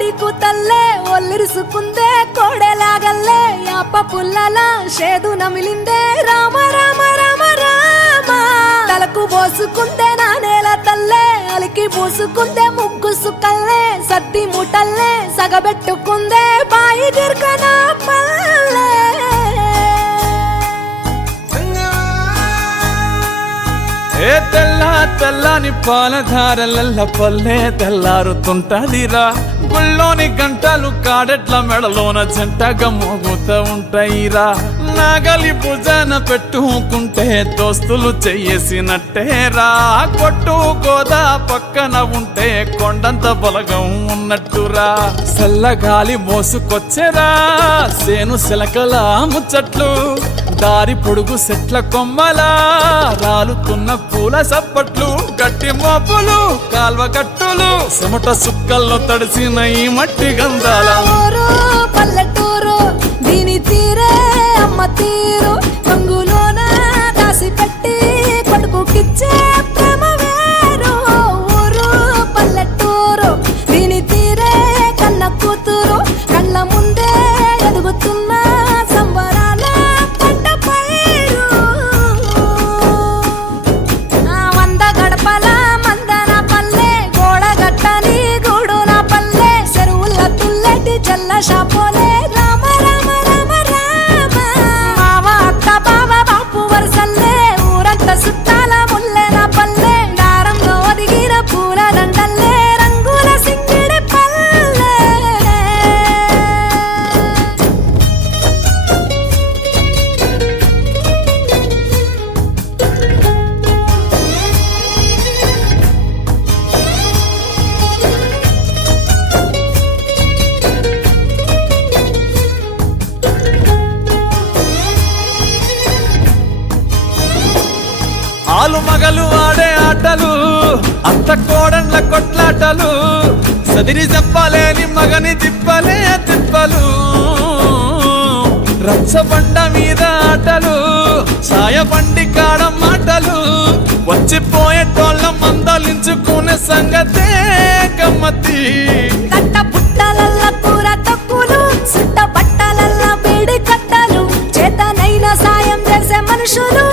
కోడి కూతల్లే ఒల్లిరుసుకుందే కోడెలాగల్లే యాప పుల్లల షేదు నమిలిందే రామ రామ రామ రామ తలకు పోసుకుందే నానేల తల్లే అలికి పూసుకుందే ముగ్గు సుక్కల్లే సత్తి ముటల్లే సగబెట్టుకుందే బాయి గిర్కన పల్లె ఏ తెల్ల తెల్లని పాలధారలల్ల పల్లె తెల్లారుతుంటదిరా గుళ్ళోని గంటలు కాడెట్ల మెడలోన జంటగా మోగుతూ ఉంటాయిరా నాగలి భుజాన పెట్టుకుంటే దోస్తులు చెయ్యేసినట్టేరా కొట్టు గోదా పక్కన ఉంటే కొండంత బలగం ఉన్నట్టురా చల్లగాలి మోసుకొచ్చెరా సేను శిలకల ముచ్చట్లు దారి పొడుగు సెట్ల కొమ్మలా రాలుతున్న పూల సప్పట్లు గట్టి మోపులు కాల్వ గట్టులు చెమట సుక్కల్లో తడిసిన ఈ మట్టి గంధాల పల్లెటూరు దీని తీరే అమ్మ తీరు రంగులోన దాసి పెట్టి కొడుకుకిచ్చే ప్రేమ వేరు ఊరు పల్లెటూరు దీని తీరే కన్న కూతురు కళ్ళ ముందే ఎదుగుతున్న సంబరాల పంట పైరు వంద గడపల మందన పల్లె గోడగట్టని గూడుల పల్లె చెరువుల తుల్లటి జల్ల షాపోలే రామ రామ రామ రామ మావ అత్త బావ బాపు వరసల్లే ఊరంత సుట్టాల ముల్లెన పల్లె దారంలో ఒదిగిన పూల దండల్లే రంగుల సింగిడి పల్లె ఆలు మగలు ఆడే ఆటలు అత్త కోడన్ల కొట్లాటలు సదిరి చెప్పలేని మగని తిప్పలే తిప్పలు రచ్చబండ మీద ఆటలు సాయబండి కాడ మాటలు వచ్చిపోయేటోళ్ళ మందలించుకునే సంగతే గమ్మతి కట్ట పుట్టలల్ల కూర తక్కులు సుట్ట బట్టలల్ల వేడి కట్టలు చేతనైన సాయం చేసే మనుషులు